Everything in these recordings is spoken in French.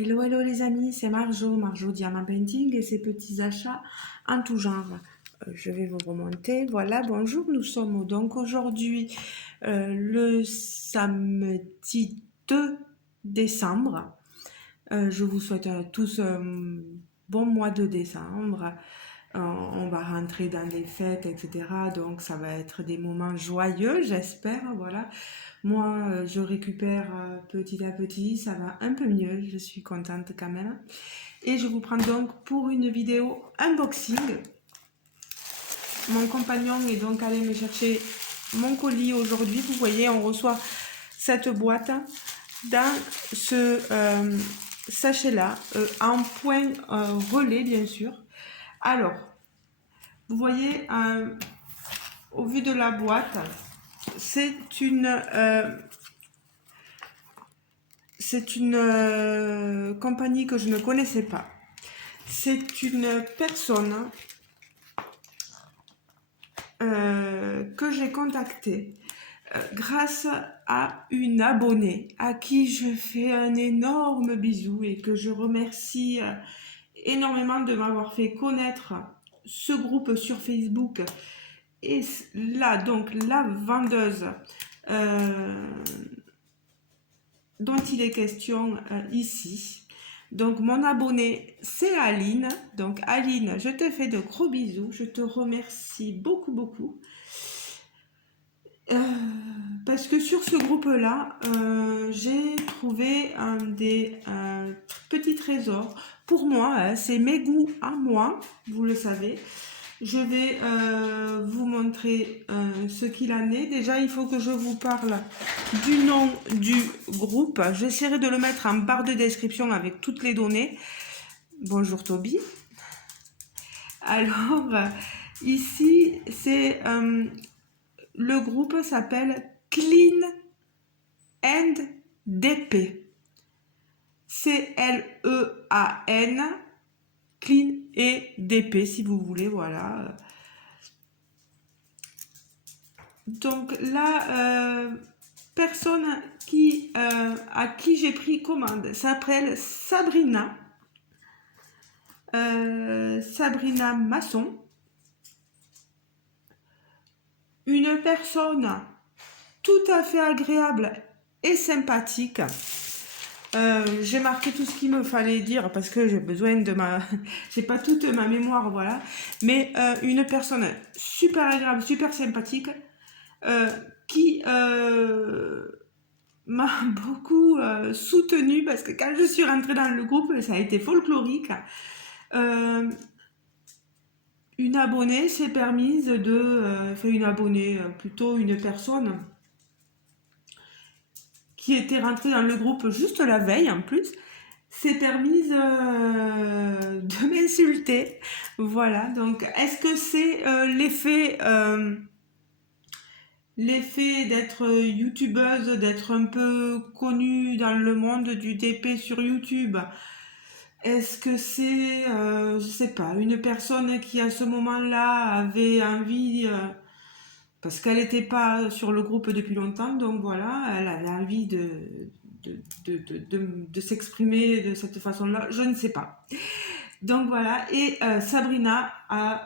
Hello, hello les amis, c'est Marjo Diamant Painting et ses petits achats en tout genre. Je vais vous remonter. Voilà, bonjour, nous sommes donc aujourd'hui le samedi 2 décembre. Je vous souhaite tous un bon mois de décembre. On va rentrer dans les fêtes, etc. Donc ça va être des moments joyeux, j'espère. Voilà. Moi, je récupère petit à petit, ça va un peu mieux, je suis contente quand même. Et je vous prends donc pour une vidéo unboxing. Mon compagnon est donc allé me chercher mon colis aujourd'hui. Vous voyez, on reçoit cette boîte dans ce sachet-là, en point relais bien sûr. Alors, vous voyez, au vu de la boîte, c'est une compagnie que je ne connaissais pas. C'est une personne que j'ai contactée grâce à une abonnée à qui je fais un énorme bisou et que je remercie énormément de m'avoir fait connaître ce groupe sur Facebook. Et là, donc, la vendeuse dont il est question ici. Donc, mon abonné, c'est Aline. Donc, Aline, je te fais de gros bisous. Je te remercie beaucoup, beaucoup. Parce que sur ce groupe-là, j'ai trouvé des petits trésors. Pour moi, c'est mes goûts à moi, vous le savez. Je vais vous montrer ce qu'il en est. Déjà, il faut que je vous parle du nom du groupe. J'essaierai de le mettre en barre de description avec toutes les données. Bonjour Toby. Alors, ici, c'est le groupe s'appelle Clean and DP. C-L-E-A-N, Clean et DP, si vous voulez, voilà. Donc la personne à qui j'ai pris commande s'appelle Sabrina. Sabrina Masson. Une personne tout à fait agréable et sympathique. J'ai marqué tout ce qu'il me fallait dire parce que j'ai besoin de j'ai pas toute ma mémoire, voilà. Mais une personne super agréable, super sympathique, qui m'a beaucoup soutenue parce que quand je suis rentrée dans le groupe, ça a été folklorique. Une abonnée s'est permise enfin une abonnée, plutôt une personne qui était rentrée dans le groupe juste la veille en plus, s'est permise de m'insulter. Voilà, donc est-ce que c'est l'effet d'être youtubeuse, d'être un peu connue dans le monde du DP sur YouTube? Est-ce que c'est, je sais pas, une personne qui à ce moment-là avait envie, parce qu'elle n'était pas sur le groupe depuis longtemps, donc voilà, elle avait envie de s'exprimer de cette façon-là, je ne sais pas. Donc voilà, et Sabrina a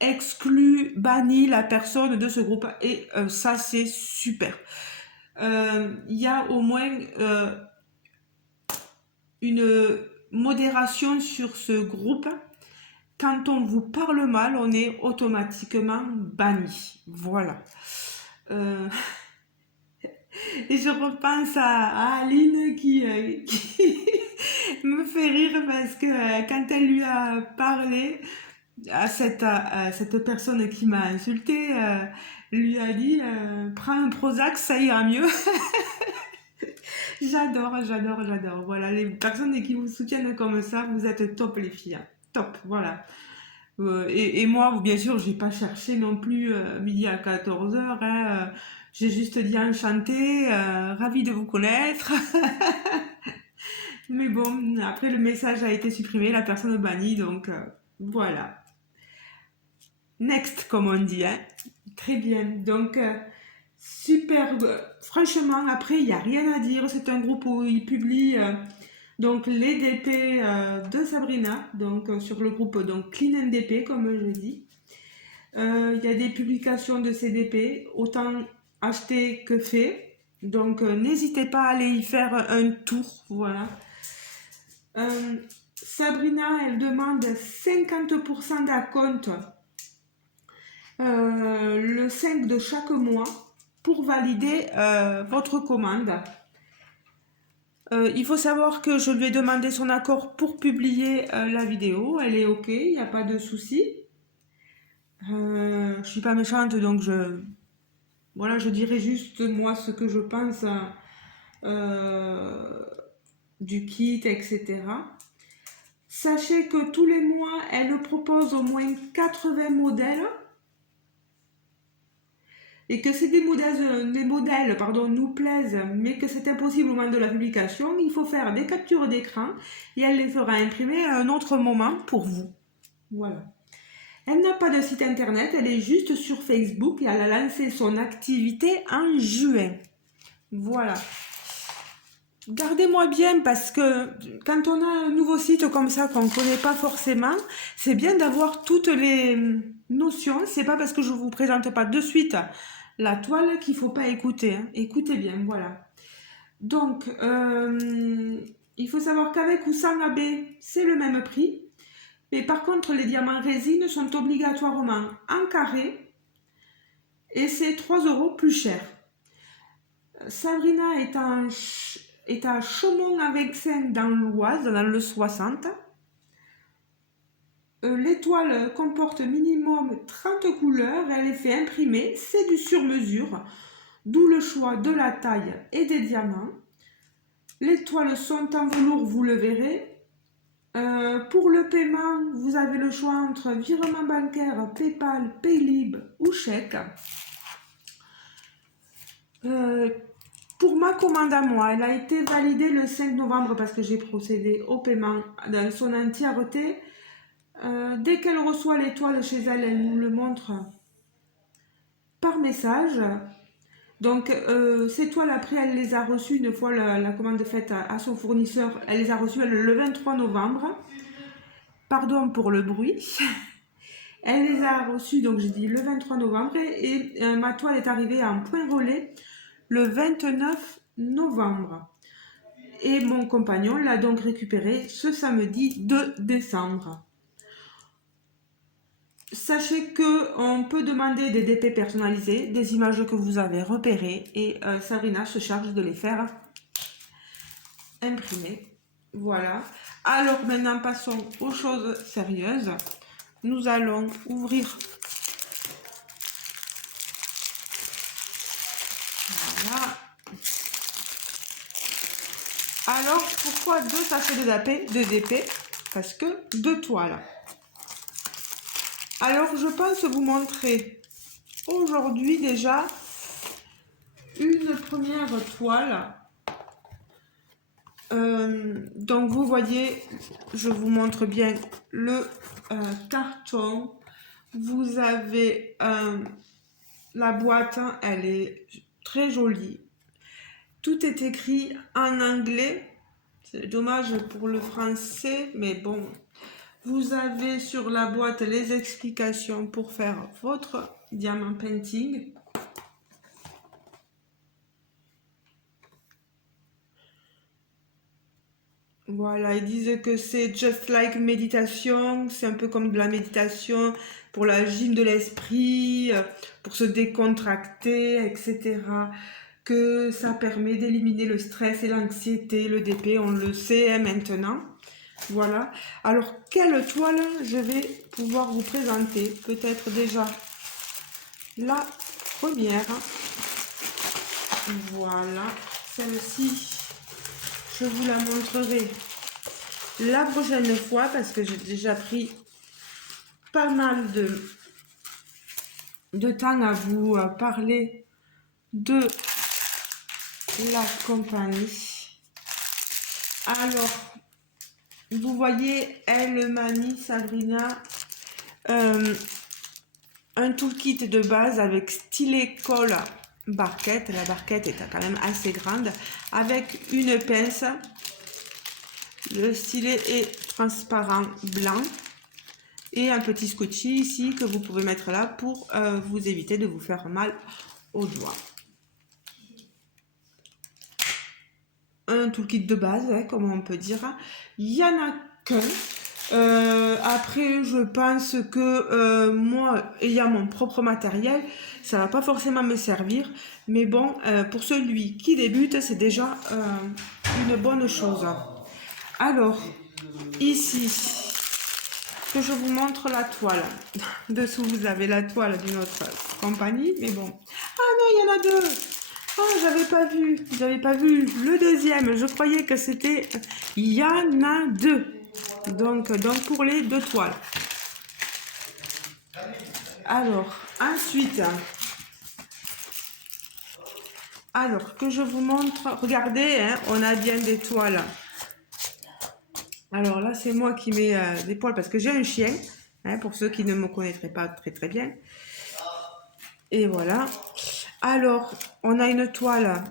exclu, banni la personne de ce groupe, et ça c'est super. Il y a au moins une modération sur ce groupe. Quand on vous parle mal, on est automatiquement banni. Voilà. Et je repense à Aline qui me fait rire parce que quand elle lui a parlé à cette personne qui m'a insultée, lui a dit prends un Prozac, ça ira mieux. J'adore. Voilà, les personnes qui vous soutiennent comme ça, vous êtes top les filles. Top, voilà. Et moi, bien sûr, j'ai pas cherché non plus midi à 14h. Hein, j'ai juste dit enchanté, ravi de vous connaître. Mais bon, après le message a été supprimé, la personne bannie, donc voilà. Next, comme on dit. Hein. Très bien. Donc, superbe. Franchement, après, il n'y a rien à dire. C'est un groupe où ils publient Donc les DP de Sabrina, donc sur le groupe donc Clean NDP comme je dis. Il y a des publications de ces DP, autant acheté que fait. Donc n'hésitez pas à aller y faire un tour, voilà. Sabrina, elle demande 50% d'acompte le 5 de chaque mois pour valider votre commande. Il faut savoir que je lui ai demandé son accord pour publier la vidéo. Elle est OK, il n'y a pas de souci. Je suis pas méchante, donc voilà, je dirais juste moi ce que je pense du kit, etc. Sachez que tous les mois, elle propose au moins 80 modèles et que si des modèles nous plaisent, mais que c'est impossible au moment de la publication, il faut faire des captures d'écran et elle les fera imprimer à un autre moment pour vous. Voilà. Elle n'a pas de site internet, elle est juste sur Facebook et elle a lancé son activité en juin. Voilà. Gardez-moi bien parce que quand on a un nouveau site comme ça qu'on ne connaît pas forcément, c'est bien d'avoir toutes les notions. C'est pas parce que je vous présente pas de suite la toile qu'il faut pas écouter. Hein. Écoutez bien, voilà. Donc, il faut savoir qu'avec ou sans AB, c'est le même prix. Mais par contre, les diamants résine sont obligatoirement en carré et c'est 3 € plus cher. Sabrina est à Chaumont-avec-Seine dans l'Oise, dans le 60. L'étoile comporte minimum 30 couleurs, elle est fait imprimer, c'est du sur-mesure, d'où le choix de la taille et des diamants. Les toiles sont en velours, vous le verrez. Pour le paiement, vous avez le choix entre virement bancaire, PayPal, Paylib ou chèque. Pour ma commande à moi, elle a été validée le 5 novembre parce que j'ai procédé au paiement dans son entièreté. Dès qu'elle reçoit l'étoile chez elle, elle nous le montre par message. Donc, ces toiles, après, elle les a reçues une fois la commande faite à son fournisseur. Elle les a reçues le 23 novembre. Pardon pour le bruit. Elle les a reçues, donc j'ai dit le 23 novembre. Et ma toile est arrivée en point relais le 29 novembre. Et mon compagnon l'a donc récupérée ce samedi 2 décembre. Sachez qu'on peut demander des DP personnalisés, des images que vous avez repérées et Sabrina se charge de les faire imprimer. Voilà. Alors maintenant passons aux choses sérieuses. Nous allons ouvrir. Voilà. Alors pourquoi 2 sachets de DP? Parce que 2 toiles. Alors, je pense vous montrer aujourd'hui déjà une première toile. Donc, vous voyez, je vous montre bien le carton. Vous avez la boîte, hein, elle est très jolie. Tout est écrit en anglais. C'est dommage pour le français, mais bon. Vous avez sur la boîte les explications pour faire votre diamant painting. Voilà, ils disent que c'est just like méditation, c'est un peu comme de la méditation pour la gym de l'esprit, pour se décontracter, etc. Que ça permet d'éliminer le stress et l'anxiété, le DP, on le sait hein, maintenant. Voilà. Alors, quelle toile je vais pouvoir vous présenter? Peut-être déjà la première. Voilà. Celle-ci, je vous la montrerai la prochaine fois parce que j'ai déjà pris pas mal de temps à vous parler de la compagnie. Alors, vous voyez, elle m'a mis, Sabrina, un toolkit de base avec stylet, colle, barquette. La barquette est quand même assez grande. Avec une pince, Le stylet est transparent blanc. Et un petit scotchy ici que vous pouvez mettre là pour vous éviter de vous faire mal aux doigts. Un toolkit de base, hein, comme on peut dire. Il n'y en a qu'un. Après, je pense que moi, ayant mon propre matériel, ça va pas forcément me servir. Mais bon, pour celui qui débute, c'est déjà une bonne chose. Alors, ici, que je vous montre la toile. Dessous, vous avez la toile d'une autre compagnie. Mais bon. Ah non, il y en a deux. Oh, j'avais pas vu le deuxième. Je croyais que c'était... Il y en a deux. Donc pour les deux toiles. Alors, ensuite... Alors, que je vous montre... Regardez, hein, on a bien des toiles. Alors là, c'est moi qui mets des poils parce que j'ai un chien. Hein, pour ceux qui ne me connaîtraient pas très bien. Et voilà. Alors, on a une toile...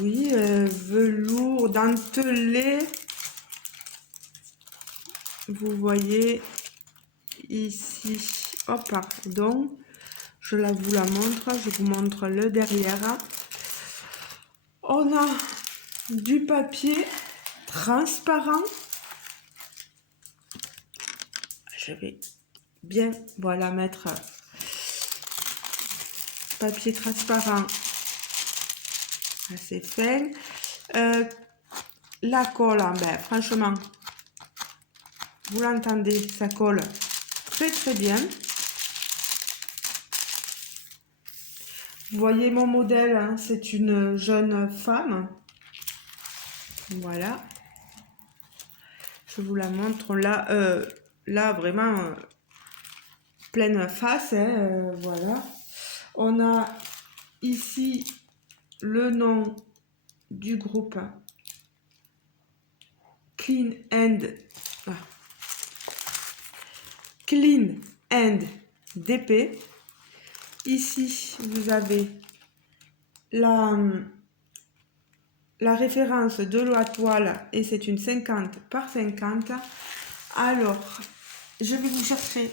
oui, velours dentelé. Vous voyez ici. Oh, pardon. Je vous la montre. Je vous montre le derrière. On a du papier transparent. Je vais bien, voilà, mettre papier transparent. C'est fait. La colle, ben, franchement, vous l'entendez, ça colle très bien. Vous voyez mon modèle, hein, c'est une jeune femme. Voilà. Je vous la montre là, là vraiment pleine face, hein, voilà. On a ici le nom du groupe Clean and DP. Ici, vous avez la référence de la toile et c'est une 50 par 50. Alors, je vais vous chercher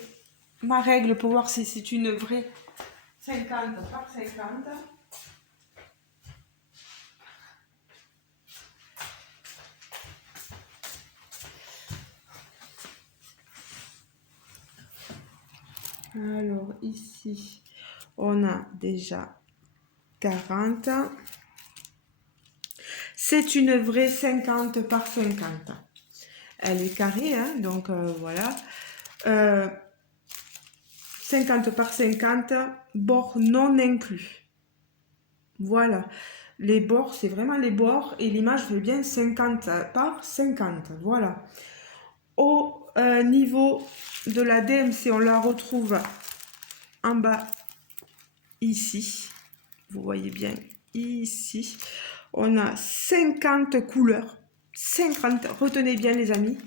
ma règle pour voir si c'est une vraie 50 par 50. Alors ici, on a déjà 40. C'est une vraie 50 par 50. Elle est carrée, hein, donc voilà. 50 par 50, bords non inclus. Voilà. Les bords, c'est vraiment les bords et l'image fait bien 50 par 50. Voilà. Au niveau de la DMC, on la retrouve en bas ici. Vous voyez bien ici. On a 50 couleurs. 50, retenez bien les amis.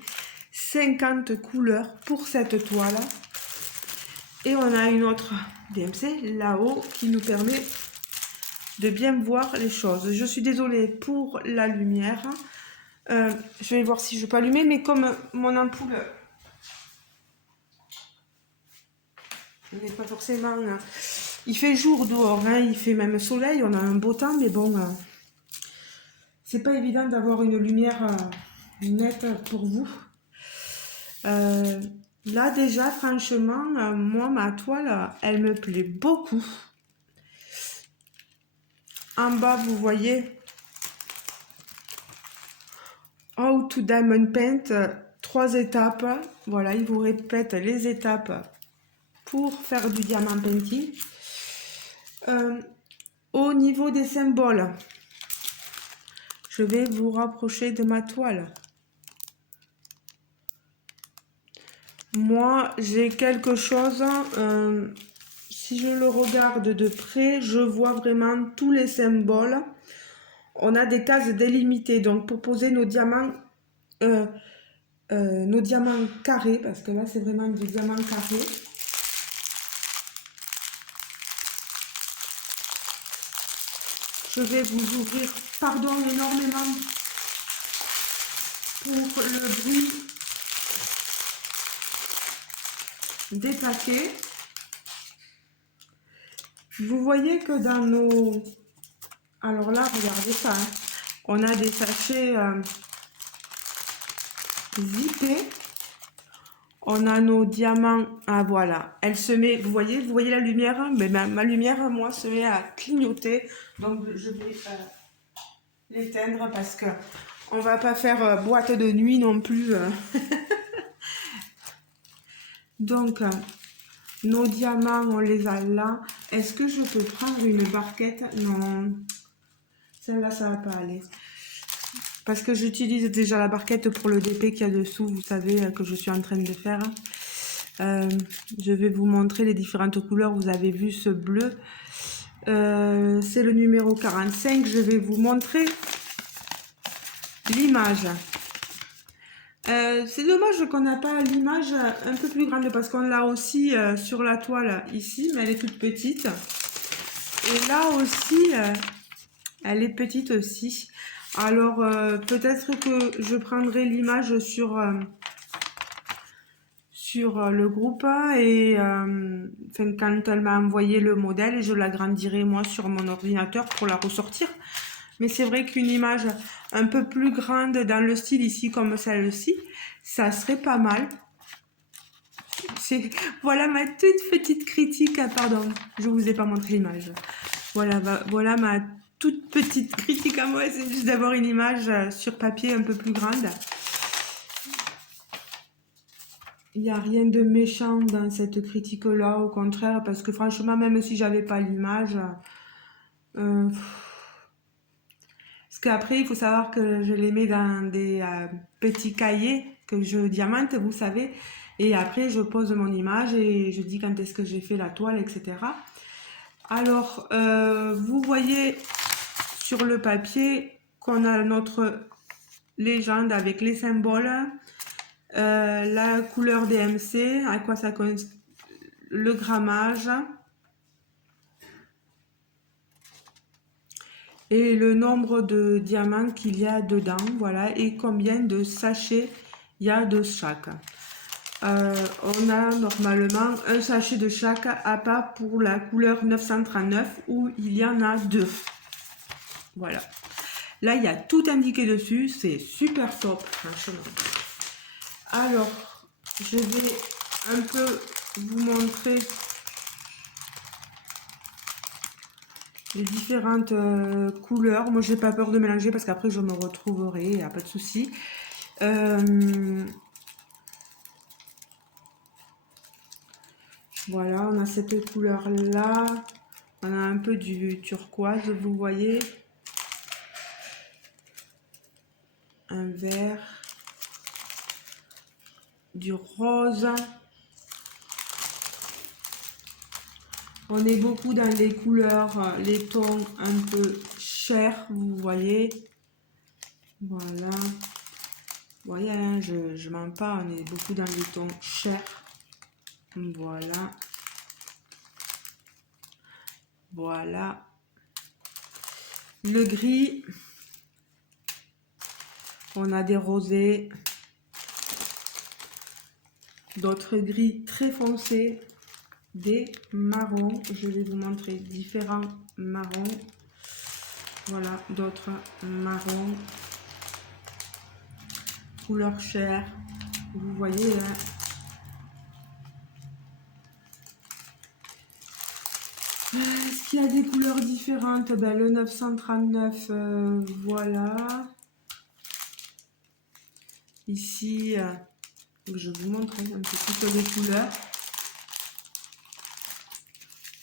50 couleurs pour cette toile. Et on a une autre DMC là-haut qui nous permet de bien voir les choses. Je suis désolée pour la lumière. Je vais voir si je peux allumer, mais comme mon ampoule n'est pas forcément... il fait jour dehors, hein, il fait même soleil, on a un beau temps, mais bon, c'est pas évident d'avoir une lumière nette pour vous. Là déjà, franchement, moi, ma toile, elle me plaît beaucoup. En bas, vous voyez, How to Diamond Paint, 3 étapes. Voilà, il vous répète les étapes pour faire du diamant painting. Au niveau des symboles, je vais vous rapprocher de ma toile. Moi, j'ai quelque chose, si je le regarde de près, je vois vraiment tous les symboles. On a des cases délimitées, donc pour poser nos diamants carrés, parce que là, c'est vraiment des diamants carrés. Je vais vous ouvrir, pardon énormément pour le bruit des paquets. Vous voyez que dans nos... Alors là, regardez ça. Hein. On a des sachets zippés. On a nos diamants. Ah voilà. Elle se met... Vous voyez la lumière? Mais ma lumière, moi, se met à clignoter. Donc, je vais l'éteindre parce que on va pas faire boîte de nuit non plus. Donc... nos diamants, on les a là. Est-ce que je peux prendre une barquette? Non. Celle-là, ça va pas aller. Parce que j'utilise déjà la barquette pour le DP qu'il y a dessous. Vous savez que je suis en train de faire. Je vais vous montrer les différentes couleurs. Vous avez vu ce bleu. C'est le numéro 45. Je vais vous montrer l'image. C'est dommage qu'on n'a pas l'image un peu plus grande parce qu'on l'a aussi sur la toile ici, mais elle est toute petite. Et là aussi, elle est petite aussi. Alors, peut-être que je prendrai l'image sur le groupe et quand elle m'a envoyé le modèle, je l'agrandirai moi sur mon ordinateur pour la ressortir. Mais c'est vrai qu'une image un peu plus grande dans le style ici comme celle-ci, ça serait pas mal. Voilà ma toute petite critique. Pardon, je vous ai pas montré l'image. Voilà ma toute petite critique à moi, c'est juste d'avoir une image sur papier un peu plus grande. Il n'y a rien de méchant dans cette critique-là, au contraire, parce que franchement, même si j'avais pas l'image... parce qu'après, il faut savoir que je les mets dans des petits cahiers que je diamante, vous savez. Et après, je pose mon image et je dis quand est-ce que j'ai fait la toile, etc. Alors, vous voyez sur le papier qu'on a notre légende avec les symboles, la couleur DMC, à quoi ça correspond, le grammage et le nombre de diamants qu'il y a dedans, voilà, et combien de sachets il y a de chaque. On a normalement un sachet de chaque, à part pour la couleur 939 où il y en a 2. Voilà. Là, il y a tout indiqué dessus, c'est super top, franchement. Alors, je vais un peu vous montrer les différentes couleurs. Moi, j'ai pas peur de mélanger parce qu'après, je me retrouverai, il n'y a pas de souci. Voilà, on a cette couleur-là. On a un peu du turquoise, vous voyez. Un vert. Du rose. On est beaucoup dans les couleurs, les tons un peu chers, vous voyez. Voilà. Vous voyez, hein, je mens pas, on est beaucoup dans les tons chers. Voilà. Voilà. Le gris. On a des rosés. D'autres gris très foncés. Des marrons. Je vais vous montrer différents marrons. Voilà, d'autres marrons. Couleur chair. Vous voyez, hein. Est-ce qu'il y a des couleurs différentes? Ben, le 939, voilà. Ici, je vais vous montrer un peu toutes les couleurs.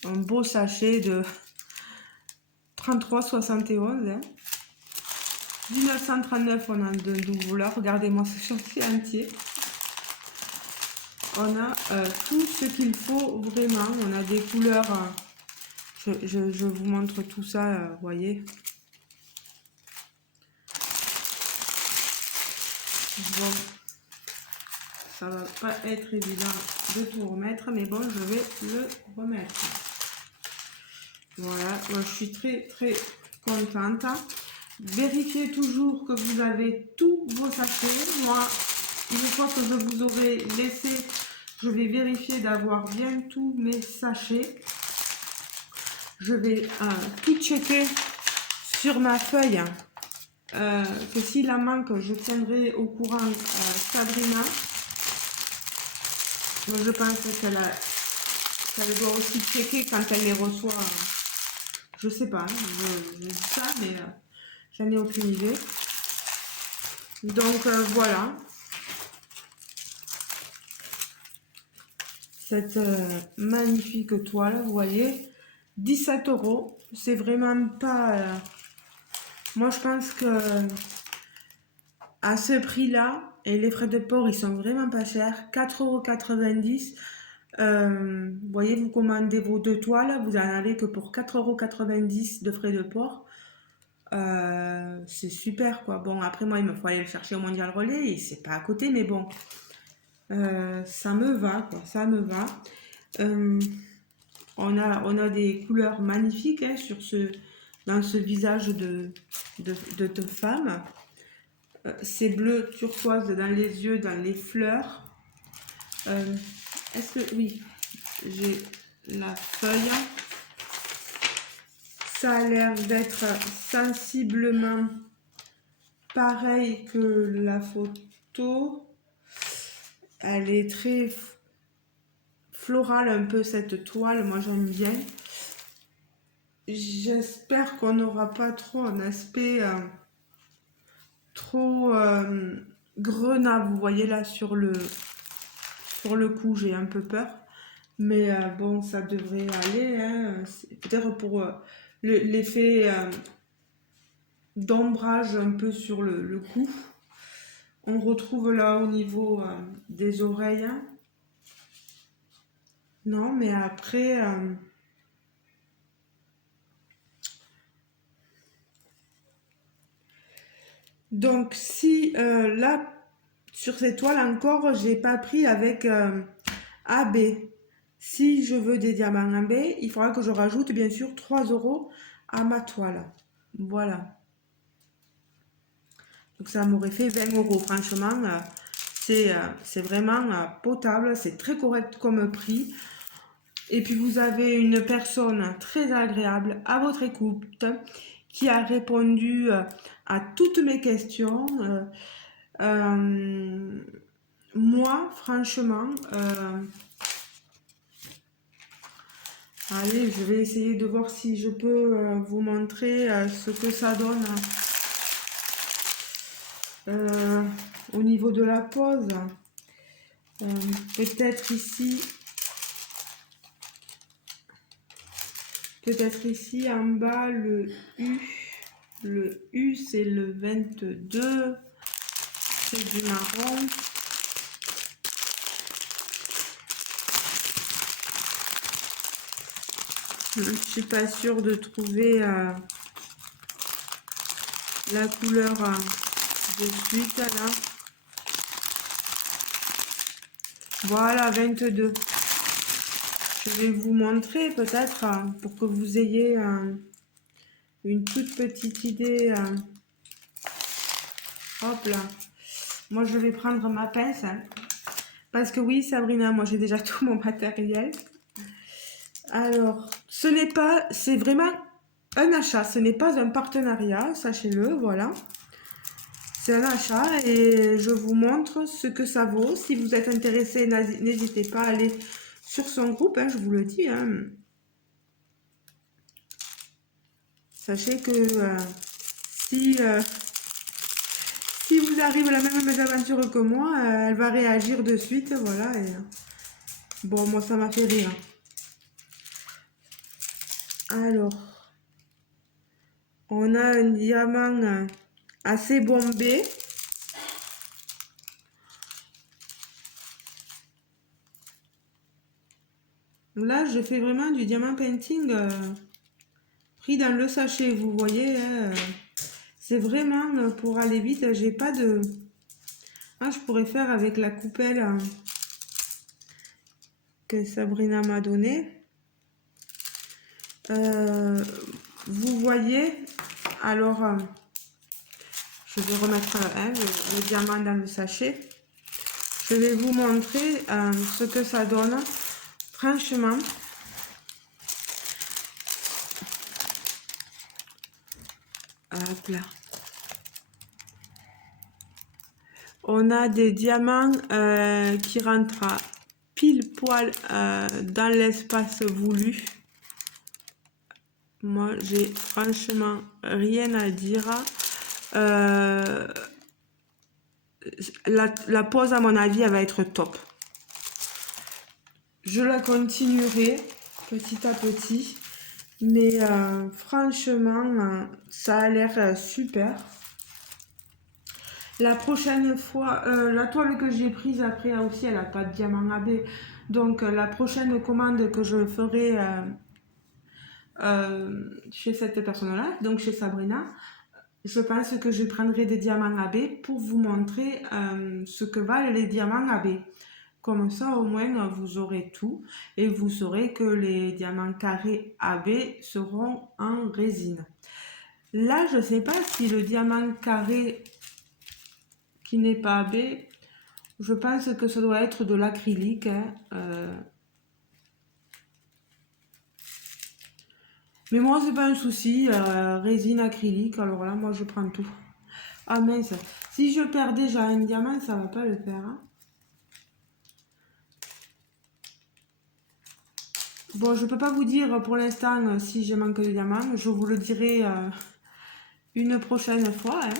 Un beau sachet de 33,71. Hein. Du 939, on a de nouveau là. Regardez-moi ce chantier entier. On a tout ce qu'il faut vraiment. On a des couleurs... je vous montre tout ça, vous voyez. Bon, ça va pas être évident de tout remettre, mais bon, je vais le remettre. Voilà, moi je suis très contente. Vérifiez toujours que vous avez tous vos sachets. Moi, une fois que je vous aurai laissé, je vais vérifier d'avoir bien tous mes sachets. Je vais tout checker sur ma feuille. Que s'il en manque, je tiendrai au courant Sabrina. Mais je pense qu'elle doit aussi checker quand elle les reçoit. Je sais pas, je dis ça, mais j'en ai aucune idée. Donc voilà. Cette magnifique toile, vous voyez. 17 €. C'est vraiment pas... moi, je pense que à ce prix-là, et les frais de port, ils sont vraiment pas chers. 4,90 €. Vous voyez, vous commandez vos 2 toiles, vous en avez que pour 4,90 € de frais de port. C'est super quoi. Bon, après moi, il me faut aller le chercher au Mondial Relais et c'est pas à côté, mais bon, ça me va quoi, ça me va. On a des couleurs magnifiques hein, dans ce visage de femme. C'est bleu turquoise dans les yeux, dans les fleurs. Est-ce que oui, j'ai la feuille. Ça a l'air d'être sensiblement pareil que la photo. Elle est très florale un peu cette toile, moi j'aime bien. J'espère qu'on n'aura pas trop un aspect trop grenat, vous voyez là sur le coup, j'ai un peu peur. Mais bon, ça devrait aller. Hein. Peut-être pour l'effet d'ombrage un peu sur le cou. On retrouve là au niveau des oreilles. Hein. Non, mais après... donc si là, sur cette toile encore, j'ai pas pris avec AB. Si je veux des diamants AB, il faudra que je rajoute bien sûr 3 € à ma toile. Voilà. Donc ça m'aurait fait 20 €. Franchement, c'est vraiment potable, c'est très correct comme prix. Et puis vous avez une personne très agréable à votre écoute qui a répondu à toutes mes questions. Moi, franchement, allez, je vais essayer de voir si je peux vous montrer ce que ça donne au niveau de la pose. Peut-être ici en bas le U. Le U c'est le 22. C'est du marron. Je ne suis pas sûre de trouver la couleur de suite là. Voilà, 22. Je vais vous montrer peut-être pour que vous ayez une toute petite idée. Hop là. Moi, je vais prendre ma pince. Hein, parce que oui, Sabrina, moi, j'ai déjà tout mon matériel. Alors, c'est vraiment un achat. Ce n'est pas un partenariat, sachez-le, voilà. C'est un achat et je vous montre ce que ça vaut. Si vous êtes intéressé, n'hésitez pas à aller sur son groupe, hein, je vous le dis. Hein. Sachez que si vous arrive la même mésaventure que moi, elle va réagir de suite, voilà. Et, bon, moi, ça m'a fait rire. Alors, on a un diamant assez bombé. Là, je fais vraiment du diamant painting pris dans le sachet, vous voyez. Hein, c'est vraiment pour aller vite. J'ai pas de... Ah, je pourrais faire avec la coupelle que Sabrina m'a donnée. Vous voyez, Alors, je vais remettre le diamant dans le sachet. Je vais vous montrer ce que ça donne. Franchement, hop là. On a des diamants qui rentrent pile poil dans l'espace voulu. Moi, j'ai franchement rien à dire. La pose, à mon avis, elle va être top. Je la continuerai petit à petit. Mais franchement, ça a l'air super. La prochaine fois, la toile que j'ai prise après aussi, elle n'a pas de diamant AB. Donc la prochaine commande que je ferai chez cette personne-là, donc chez Sabrina, je pense que je prendrai des diamants AB pour vous montrer ce que valent les diamants AB. Comme ça, au moins, vous aurez tout et vous saurez que les diamants carrés AB seront en résine. Là, je ne sais pas si le diamant carré qui n'est pas AB, je pense que ça doit être de l'acrylique. Hein, mais moi, c'est pas un souci. Résine acrylique, alors là, moi, je prends tout. Ah mince, si je perds déjà un diamant, ça va pas le faire. Hein. Bon, je peux pas vous dire pour l'instant si je manque de diamants. Je vous le dirai une prochaine fois. Hein.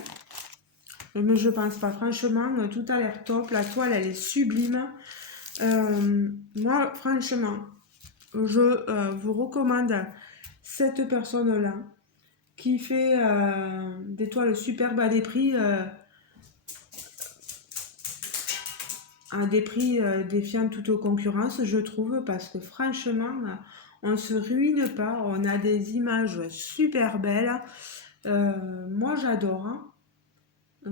Mais je pense pas. Franchement, tout a l'air top. La toile, elle est sublime. Moi, franchement, je vous recommande cette personne-là qui fait des toiles superbes à des prix défiant toute concurrence, je trouve, parce que franchement, on se ruine pas. On a des images super belles. Moi, j'adore. Hein.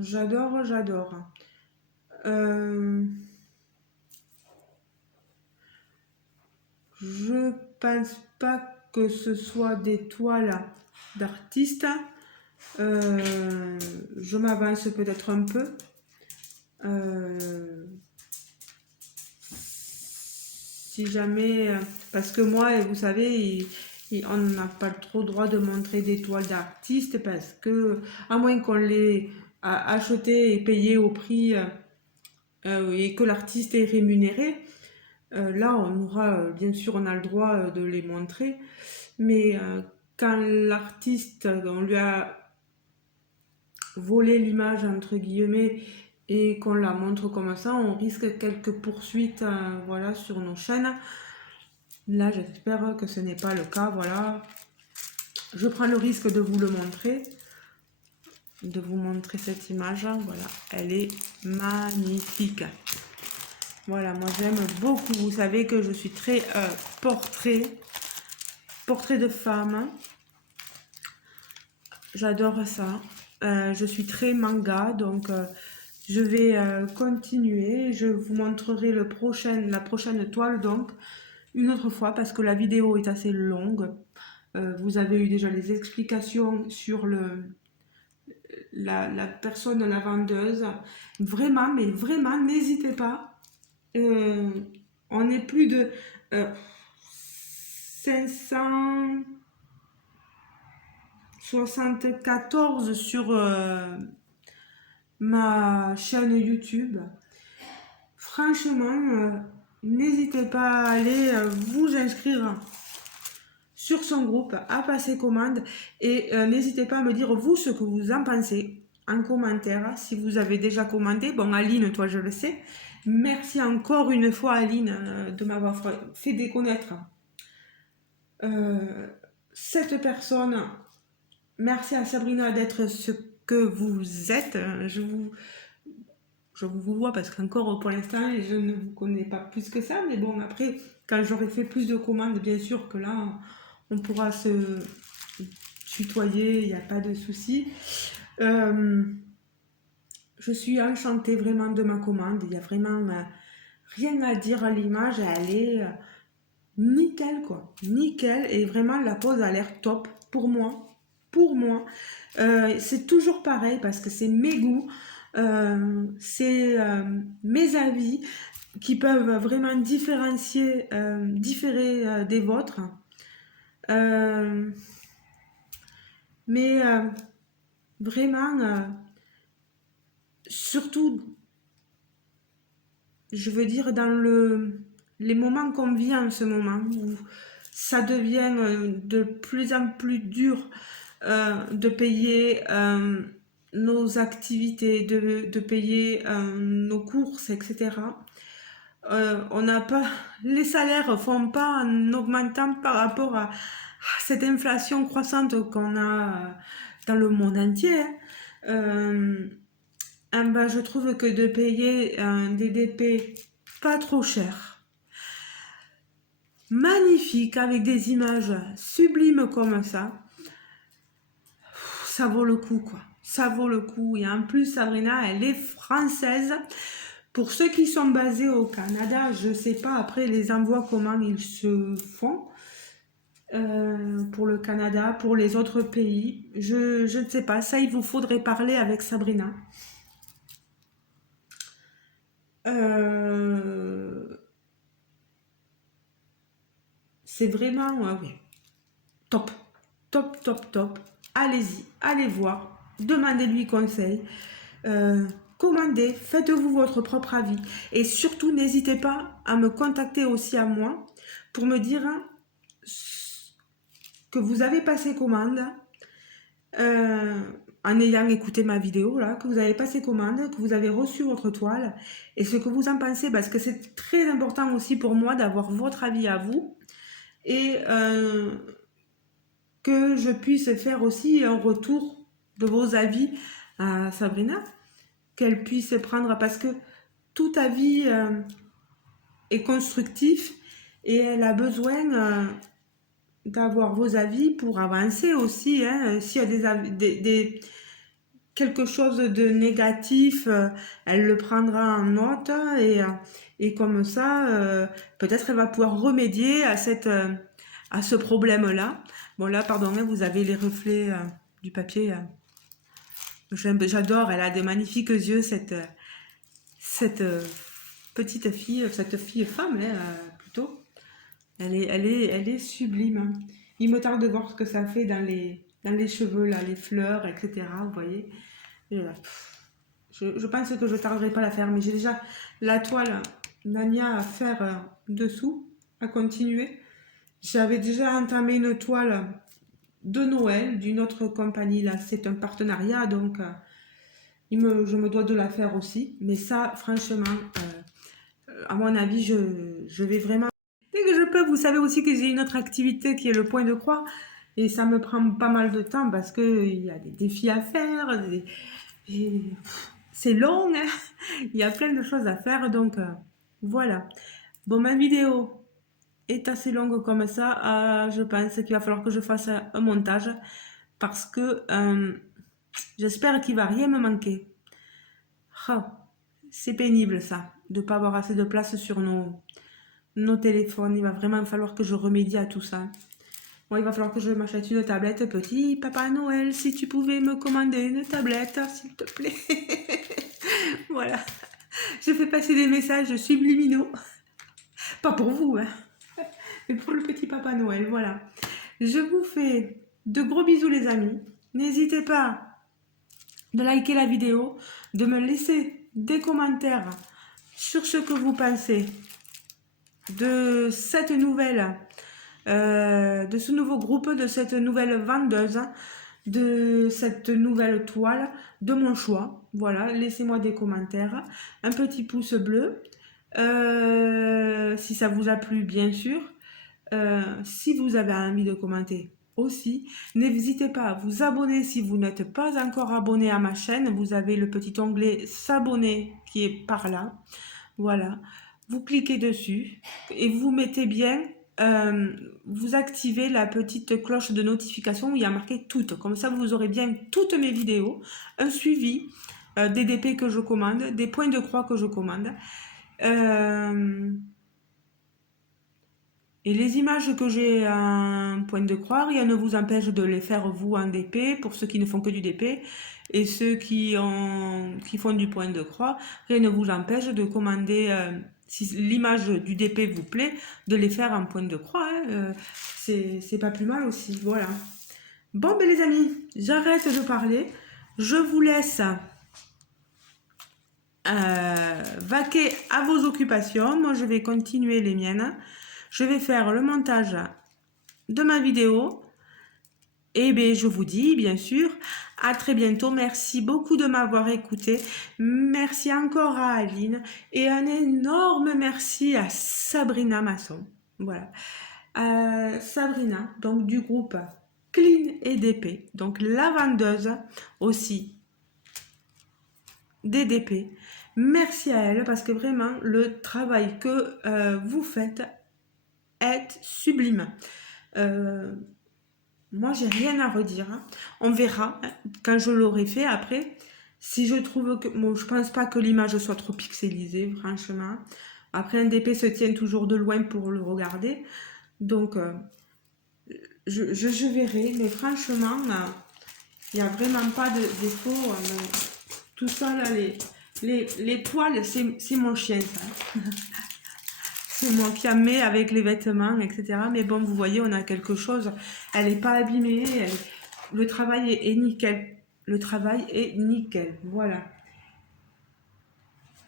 J'adore, j'adore. Je pense pas que ce soit des toiles d'artistes. Je m'avance peut-être un peu. Si jamais, parce que moi, vous savez, on n'a pas trop le droit de montrer des toiles d'artistes parce que, à moins qu'on les a achetées et payées au prix et que l'artiste est rémunéré, là, on aura, bien sûr, on a le droit de les montrer, mais quand l'artiste, on lui a volé l'image, entre guillemets, et qu'on la montre comme ça, on risque quelques poursuites voilà, sur nos chaînes. Là, j'espère que ce n'est pas le cas, voilà. Je prends le risque de vous le montrer, de vous montrer cette image, voilà. Elle est magnifique. Voilà, moi j'aime beaucoup. Vous savez que je suis très portrait de femme. J'adore ça. Je suis très manga, donc je vais continuer. Je vous montrerai la prochaine toile, donc, une autre fois, parce que la vidéo est assez longue. Vous avez eu déjà les explications sur la personne, la vendeuse. Vraiment, mais vraiment, n'hésitez pas. On est plus de 574 sur ma chaîne YouTube. Franchement, n'hésitez pas à aller vous inscrire sur son groupe, à passer commande et n'hésitez pas à me dire vous ce que vous en pensez en commentaire si vous avez déjà commandé. Bon, Aline, toi je le sais. Merci encore une fois, Aline, de m'avoir fait déconnaître cette personne. Merci à Sabrina d'être ce que vous êtes. Je vous vois parce qu'encore pour l'instant, je ne vous connais pas plus que ça. Mais bon, après, quand j'aurai fait plus de commandes, bien sûr que là, on pourra se tutoyer, il n'y a pas de souci. Je suis enchantée vraiment de ma commande. Il n'y a vraiment rien à dire à l'image. Elle est nickel, quoi. Nickel. Et vraiment, la pose a l'air top pour moi. pour moi. C'est toujours pareil parce que c'est mes goûts, c'est mes avis qui peuvent vraiment différer des vôtres. Euh, mais vraiment, surtout, je veux dire, dans les moments qu'on vit en ce moment, où ça devient de plus en plus dur de payer nos activités, de payer nos courses, etc. On n'a pas, les salaires font pas en augmentant par rapport à cette inflation croissante qu'on a dans le monde entier. Hein. Ben, je trouve que de payer un DDP pas trop cher, magnifique, avec des images sublimes comme ça vaut le coup, quoi. Ça vaut le coup. Et en plus, Sabrina, elle est française. Pour ceux qui sont basés au Canada, je ne sais pas après les envois comment ils se font. Pour le Canada, pour les autres pays, je ne sais pas. Ça, il vous faudrait parler avec Sabrina. C'est vraiment oui. Top, top, top, top. Allez-y, allez voir, demandez-lui conseil, commandez, faites-vous votre propre avis. Et surtout, n'hésitez pas à me contacter aussi à moi pour me dire que vous avez passé commande en ayant écouté ma vidéo, là, que vous avez passé commande, que vous avez reçu votre toile et ce que vous en pensez, parce que c'est très important aussi pour moi d'avoir votre avis à vous et que je puisse faire aussi un retour de vos avis à Sabrina, qu'elle puisse prendre, parce que tout avis est constructif et elle a besoin d'avoir vos avis pour avancer aussi. Hein. S'il y a quelque chose de négatif, elle le prendra en note et comme ça, peut-être elle va pouvoir remédier à ce problème-là. Bon là, pardon, hein, vous avez les reflets du papier. J'adore, elle a des magnifiques yeux, cette petite fille, cette fille femme, hein, plutôt. Elle est sublime. Hein. Il me tarde de voir ce que ça fait dans les cheveux, là, les fleurs, etc. Vous voyez. Et, je pense que je ne tarderai pas à la faire, mais j'ai déjà la toile Nania à faire dessous, à continuer. J'avais déjà entamé une toile de Noël d'une autre compagnie, là, c'est un partenariat, donc je me dois de la faire aussi. Mais ça, franchement, à mon avis, je vais vraiment... Dès que je peux, vous savez aussi que j'ai une autre activité qui est le point de croix, et ça me prend pas mal de temps parce qu'il y a des défis à faire, c'est long, hein. Il y a plein de choses à faire, donc voilà. Bon, ma vidéo est assez longue comme ça, je pense qu'il va falloir que je fasse un montage parce que j'espère qu'il va rien me manquer. Oh, c'est pénible ça, de ne pas avoir assez de place sur nos téléphones. Il va vraiment falloir que je remédie à tout ça. Bon, il va falloir que je m'achète une tablette. Petit Papa Noël, si tu pouvais me commander une tablette, s'il te plaît. Voilà. Je fais passer des messages subliminaux. Pas pour vous, hein, mais pour le petit Papa Noël. Voilà. Je vous fais de gros bisous, les amis. N'hésitez pas de liker la vidéo, de me laisser des commentaires sur ce que vous pensez de cette nouvelle, de ce nouveau groupe, de cette nouvelle vendeuse, de cette nouvelle toile, de mon choix. Voilà, laissez-moi des commentaires, un petit pouce bleu, si ça vous a plu, bien sûr. Si vous avez envie de commenter aussi, n'hésitez pas à vous abonner si vous n'êtes pas encore abonné à ma chaîne. Vous avez le petit onglet s'abonner qui est par là. Voilà, vous cliquez dessus et vous mettez bien, vous activez la petite cloche de notification où il y a marqué toutes. Comme ça, vous aurez bien toutes mes vidéos, un suivi des DP que je commande, des points de croix que je commande. Et les images que j'ai en point de croix, rien ne vous empêche de les faire vous en DP, pour ceux qui ne font que du DP. Et ceux qui font du point de croix, rien ne vous empêche de commander, si l'image du DP vous plaît, de les faire en point de croix, hein. C'est pas plus mal aussi, voilà. Bon, ben les amis, j'arrête de parler. Je vous laisse vaquer à vos occupations. Moi, je vais continuer les miennes. Je vais faire le montage de ma vidéo. Et bien, je vous dis, bien sûr, à très bientôt. Merci beaucoup de m'avoir écouté. Merci encore à Aline. Et un énorme merci à Sabrina Masson. Voilà. Sabrina, donc du groupe Clean et DP. Donc la vendeuse aussi des DP. Merci à elle parce que vraiment, le travail que vous faites est sublime. Moi, j'ai rien à redire, hein. On verra quand je l'aurai fait après. Si je trouve que... Bon, je pense pas que l'image soit trop pixelisée, franchement. Après, un DP se tient toujours de loin pour le regarder. Donc, je verrai. Mais franchement, il n'y a vraiment pas de défaut. Tout ça, là, les poils, c'est mon chien, ça. C'est moi qui en mets avec les vêtements, etc. Mais bon, vous voyez, on a quelque chose. Elle n'est pas abîmée. Le travail est nickel. Le travail est nickel. Voilà.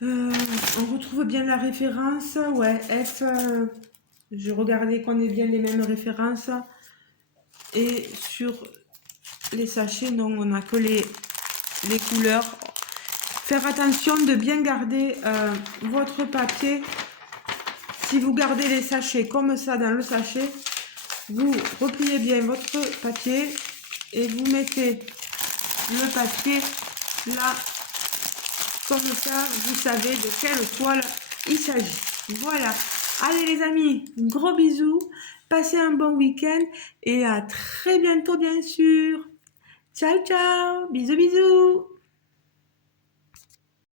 On retrouve bien la référence. Ouais, F. Je regardais qu'on ait bien les mêmes références. Et sur les sachets, non, on n'a que les couleurs. Faire attention de bien garder votre papier. Si vous gardez les sachets comme ça dans le sachet, vous repliez bien votre papier et vous mettez le papier là, comme ça, vous savez de quelle toile il s'agit. Voilà. Allez les amis, gros bisous, passez un bon week-end et à très bientôt bien sûr. Ciao ciao, bisous bisous.